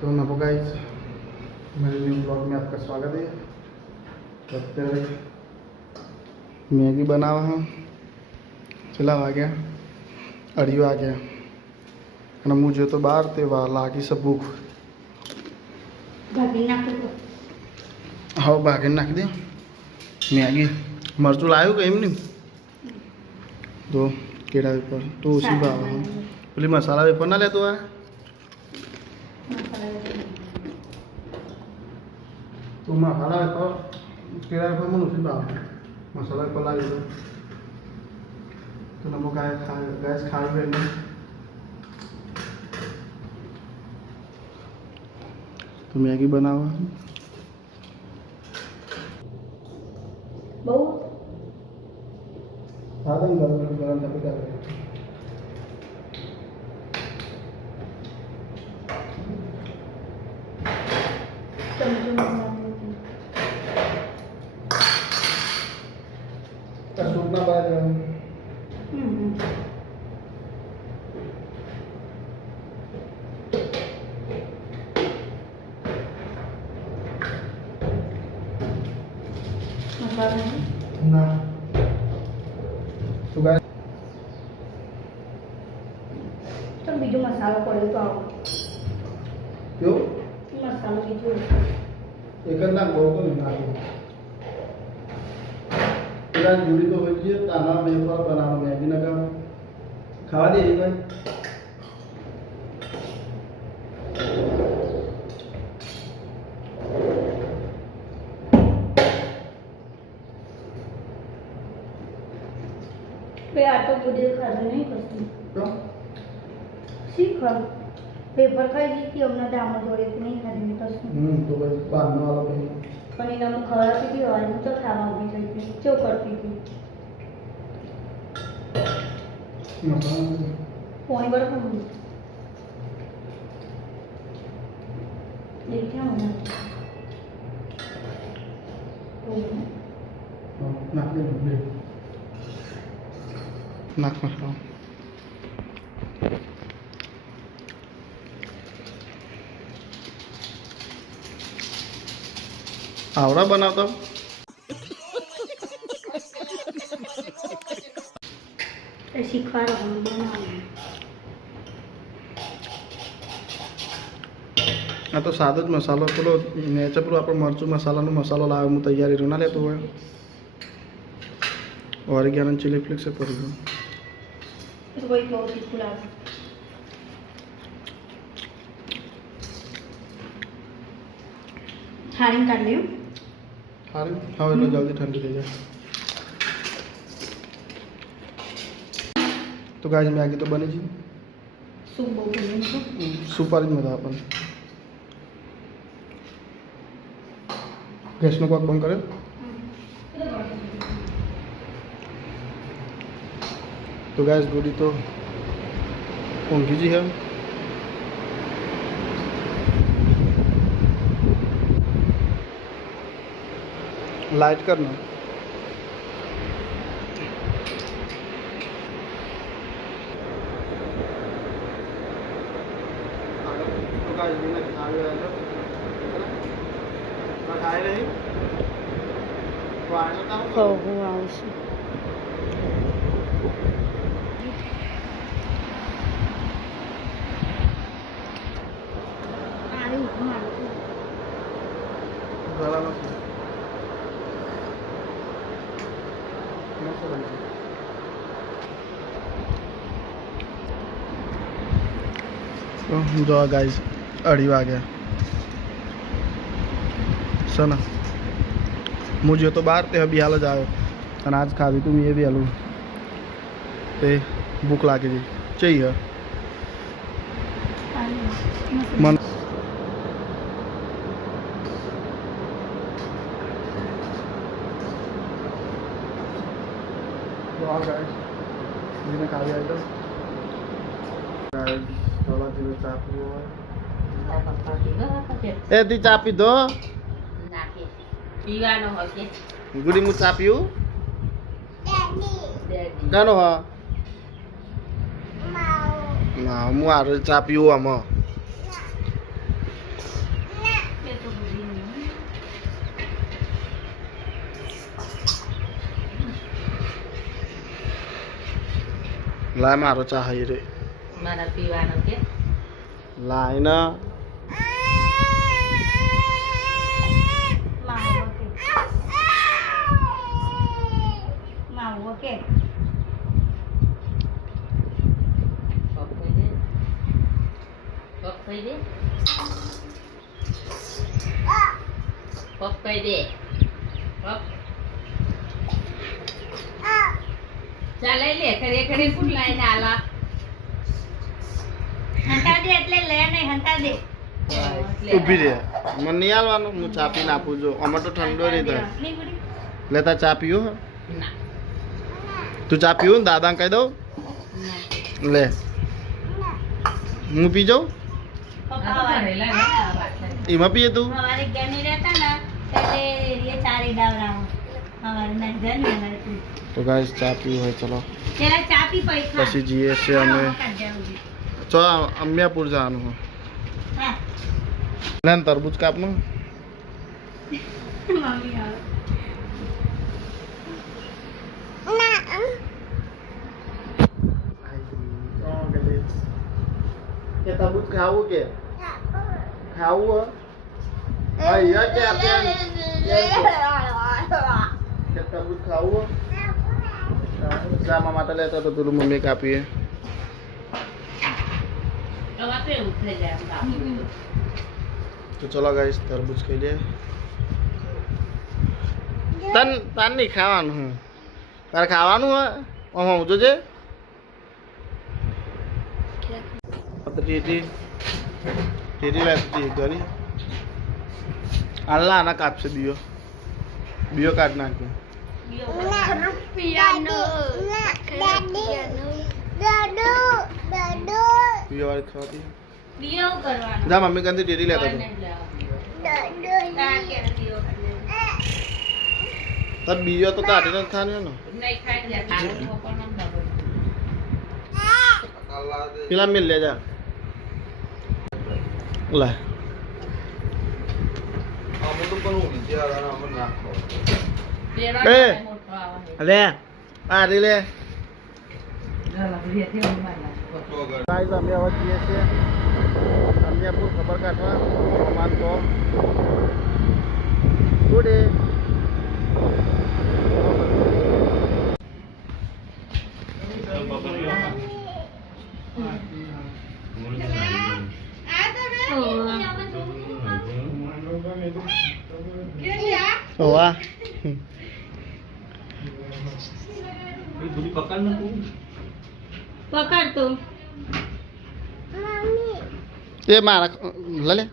तो नमो गाइस मेरे new blog में आपका स्वागत है તો અત્યારે મેગી બનાવવા હા છેલ્લા વાગ્યા અઢી વાગ્યા અને હું જો તો બહાર તે વાર લાગી છે ભૂખ ભાગી નાખું તો હવે ભાગીને નાખી દે મેગી મરચું લાવ્યું કે એમ નહીં તો કેળા વેફર તો ઓછી ભાવે હા. પેલી મસાલા વેફર ના લેતો આ तो मसाला एक केरा एफ़ मैं ना मसाला एक लगे तो नम गाय खा गए खा तो मैगी बनाओ। बहुत साधन गर्म गर्म तभी कर रहे हैं। સૂપ ના પાય દેવાનું હમ મસાલો નહીં? ના તો ગાય તો બીજો મસાલો પડ્યો તો આવો કેવું મસાલો બીજો એક જ નાખ બહુ पूरा जूरी को बच्चे ताना में ऊपर बना हो गया बिना काम खा दे भाई आपको पूरी खाते नहीं पसंद क्यों सीख पेपर का ये कि हमने दामों जोड़े नहीं खाते पसंद हम्म तो बस बाद वाला भी હમ તો પછી બહારનો આલો પછી પણ એના હું ખવડાવતી હતી હોય હું તો ખાવા ઊભી થઈ હતી ચો કરતી હતી મસાલા પોણી બરાબર હું દેખ્યા મને નાખ દે બે નાખ મસાલો આવડા બનાવતા એ શીખવાડો હું બનાવું આ તો સાદો જ મસાલો પેલો નેચર પેલો આપણે મરચું મસાલાનો મસાલો લાવે હું તૈયારી રહ્યો ના લેતો હોય ઓરિગેનો ચીલી ફ્લેક્સ એ પડી ગયું એ તો કોઈ બહુ શીખવું લાગે હારીને કાઢ લ્યો हाँ बेटा जल्दी ठंडी दे जाए तो गाय मैगी तो बने जी। सुपर में था अपन। गैस में को कौन करे। तो गैस गोली तो पहुँची जी है। लाइट करना हो हुआ उसमें Thank you. આવશે જો ગાઈઝ અઢી વાગ્યા સના હું જો તો બહાર તે બી હાલ જ આવ્યો અને આજ ખાધું તું એ બી હાલું તે ભૂખ લાગી ગઈ ચઈ હે મન wow guys hindi na kaya ito guys wala din ang chapi mo eh di chapi do ગુડી મુ ચાપ્યું કાનો હા ના હું આરો ચાપ્યું આમાં લાય મારો ચા હાઈ રે મારા પીવાનો કે લાય ને માવો કે માવો કે પપ થઈ દે પપ ચાલે લે મને નહીં આલવાનું હું ચા પીને આપું જો અમે તો ઠંડો નહીં થાય. લેતા ચા પીઓ તું ચા પીવું ને કહી દઉં? લે. હું પી જાઉં? એમાં પીએ તું? રહેતા ને એ ચારે ડાવરામાં તો ગાઈસ ચા પીવું હોય ચલો. પછી જઈએ છે અમે. ચો અમ્યાપુર જવાનું હોય. ને તરબૂચ કાપનું. કે તરબૂચ ખાવું કે? ખાવું હા. કે. ખાવું હે શામા માટે લેતા તો પેલું મમ્મી કાપીએ હવે તો એવું થઈ જાય આમ બાપુ. તો ચલો ગાઈસ તરબૂચ ખાઈ લે તન તાન નહીં ખાવાનું હું તારે ખાવાનું હે ઓહ હું જોજે ટીટી ટીટી લાગતી કરી આલ્લા આના કાપશે બીયો બીયો કાઢ નાખ્યો mummy કાંથી ડેરી લેતા તાર બીજો તો કાઢી નથી ખાને ને? પેલા મિલ લે જા. લા. અમુક પણ ઉડી ગયા અમુક નાખો. લે આ રી લે. ગાઈઝ અમે જઈએ છીએ. અમે પૂર ખબર કાઢવા હવામાન તો. ગુડ ડે ભૂલી પકડ ન પકડ તો એ મારા લલે